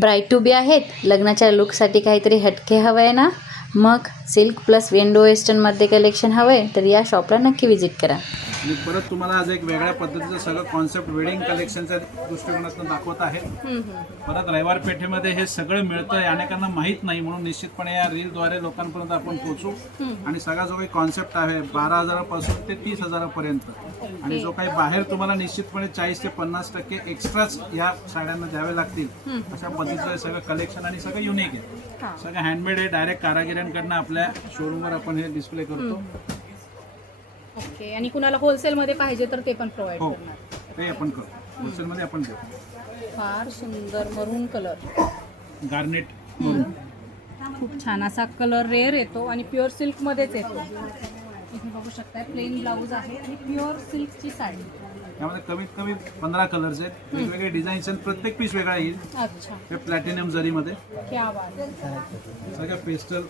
Bride to be आहेत, लग्नाच्या लुकसाठी काहीतरी हटके हवं आहे ना, मग सिल्क प्लस विंडो वेस्टर्नमध्ये कलेक्शन हवं आहे तर या शॉपला नक्की विजिट करा. आणि परत तुम्हाला आज एक वेगळ्या पद्धतीचं सगळं कॉन्सेप्ट वेडिंग कलेक्शनच्या दृष्टिकोनातून दाखवत आहे. परत रविवार पेठेमध्ये हे सगळं मिळतं आहे, अनेकांना माहीत नाही, म्हणून निश्चितपणे या रीलद्वारे लोकांपर्यंत आपण पोहोचू. आणि सगळा जो काही कॉन्सेप्ट आहे 12,000पासून ते 30,000पर्यंत, आणि जो काही बाहेर तुम्हाला निश्चितपणे 40 ते 50% एक्स्ट्राच या साड्यांना द्यावे लागतील, अशा पद्धतीचं सगळं कलेक्शन आणि सगळं युनिक आहे. सगळं हँडमेड आहे. डायरेक्ट कारागिरांकडनं आपल्या शोरूमवर आपण हे डिस्प्ले करतो. ओके. आणि कुणाला होलसेलमध्ये पाहिजे तर ते पण प्रोव्हाइड हो, करणार. ते आपण करू. होलसेलमध्ये आपण देऊ. फार सुंदर मरून कलर, गार्नेट मरून. खूप छान असा कलर रेअर येतो आणि प्युअर सिल्कमध्येच येतो. इथे बघू शकता प्लेन ब्लाऊज आहे आणि प्युअर सिल्कची साडी. यामध्ये कमीत कमी 15 कलर्स आहेत, वेगवेगळे डिझाईन्स आहेत, प्रत्येक पीस वेगळा येईल. अच्छा, हे प्लॅटिनम जरीमध्ये क्या बात आहे. सगळं पेस्टल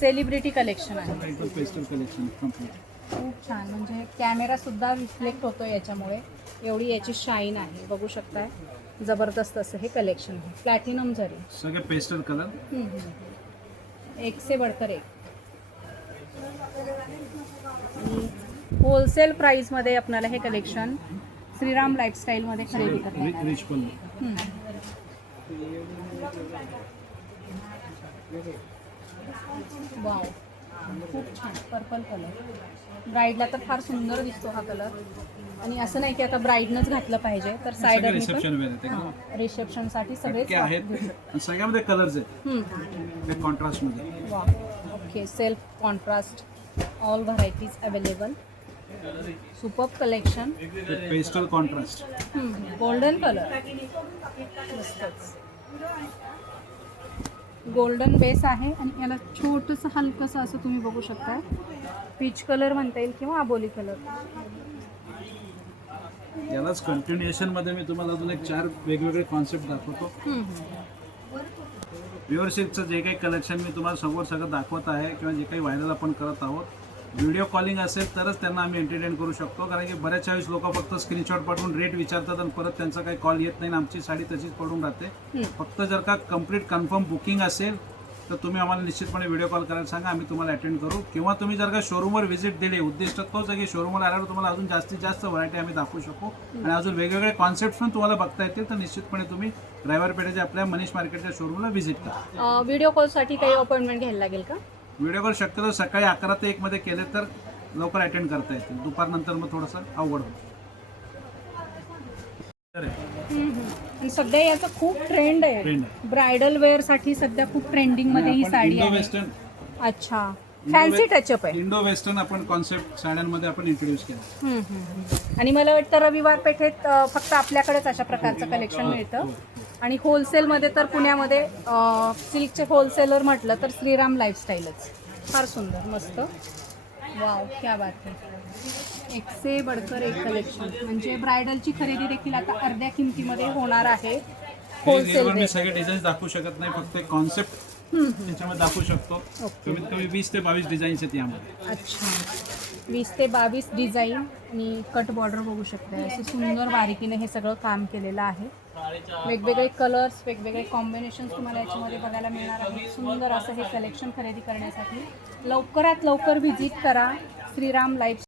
सेलिब्रिटी कलेक्शन आहे. Pastel collection complete. खूप छान, म्हणजे कॅमेरा सुद्धा रिफ्लेक्ट होतो याच्यामुळे, एवढी याची शाईन आहे. बघू शकताय जबरदस्त असं हे कलेक्शन आहे. प्लॅटिनम जरी, सगळे पेस्टल कलर. एक से बढ़कर एक. होलसेल प्राइसमध्ये आपल्याला हे कलेक्शन श्रीराम लाईफस्टाईलमध्ये खरेदी करता येणार. रिच पल्लू. वाव, खूप छान पर्पल कलर. ब्राईडला तर फार सुंदर दिसतो हा कलर. आणि असं नाही की आता ब्राईडनंच घातलं पाहिजे, तर सायडर रिसेप्शन वेअर आहेत एकदम. रिसेप्शनसाठी सगळेच इतके आहेत आणि सगळ्यामध्ये कलर्स आहेत ते कॉन्ट्रास्टमध्ये. वा, okay. Self contrast, all varieties available. Super collection. Pastel contrast. Golden colour, golden base आहे आणि याला छोटंसं हलकंसं असं तुम्ही बघू शकता, पीच कलर म्हणता येईल किंवा आबोली कलर. यालाच कंटिन्युएशन मध्ये मी तुम्हाला अजून एक 4 वेगवेगळे कॉन्सेप्ट दाखवतो. प्युअर सिल्कचं जे काही कलेक्शन मी तुम्हाला समोर सगळं दाखवत आहे किंवा जे काही व्हायरल आपण करत आहोत, व्हिडिओ कॉलिंग असेल तरच त्यांना आम्ही एंटरटेन करू शकतो. कारण की बऱ्याच वेळेस लोक फक्त स्क्रीनशॉट पाठवून रेट विचारतात आणि परत त्यांचा काही कॉल येत नाही, आमची साडी तशीच पडून राहते. फक्त जर का कम्प्लीट कन्फर्म बुकिंग असेल तर तुम्ही आम्हाला निश्चितपणे व्हिडिओ कॉल करायला सांगा, आम्ही तुम्हाला अटेंड करू. किंवा तुम्ही जर का शोरूमवर व्हिजिट दिली, उद्दिष्ट तोच आहे की शोरूमवर आल्यावर तुम्हाला अजून जास्तीत जास्त व्हरायटी आम्ही दाखवू शकू आणि अजून वेगवेगळे कॉन्सेप्ट पण तुम्हाला बघता येतील. तर निश्चितपणे तुम्ही रविवार पेठेच्या आपल्या मनीष मार्केटच्या शोरूमला व्हिजिट करा. व्हिडिओ कॉलसाठी काही अपॉइंटमेंट घ्यायला लागेल का? व्हिडिओ कॉल शक्यतो सकाळी 11 ते 1 मध्ये केले तर लवकर अटेंड करता येतील. दुपारनंतर मग थोडंसं अवघड होतं. आणि सध्या याचा खूप ट्रेंड आहे. ब्रायडल वेअर साठी सध्या खूप ट्रेंडिंग मध्ये ही साडी इंडो आहे. वेस्टर्न. अच्छा, फॅन्सी टचअप आहे. इंडो वेस्टर्न आपण कॉन्सेप्ट साड्यांमध्ये आपण इंट्रोड्यूस केला. आणि मला वाटतं रविवार पेठेत फक्त आपल्याकडेच अशा प्रकारचं कलेक्शन मिळतं. आणि होलसेलमध्ये तर पुण्यामध्ये सिल्कचे होलसेलर म्हटलं तर श्रीराम लाईफस्टाईलच. फार सुंदर, मस्त. वाव, क्या बात आहे. एक से बढ़कर एक कलेक्शन. म्हणजे ब्रायडलची खरेदी देखील आता अर्ध्या किमतीमध्ये होणार आहे. होलसेल मी सगळे डिझाईन्स दाखवू शकत नाही, फक्त एक कॉन्सेप्ट त्याच्यामध्ये दाखवू शकतो. कमीत कमी 20 ते 22 डिझाईन्स आहेत यामध्ये. अच्छा, 20 ते 22 डिझाईन आणि कट बॉर्डर बघू शकता. असं सुंदर बारीकीने हे सगळं काम केलेलं आहे. वेगवेगळे कलर्स, वेगवेगळे कॉम्बिनेशन्स तुम्हाला याच्यामध्ये बघायला मिळणार आहे. सुंदर असं हे कलेक्शन खरेदी करण्यासाठी लवकरात लवकर व्हिजिट करा श्रीराम लाईफ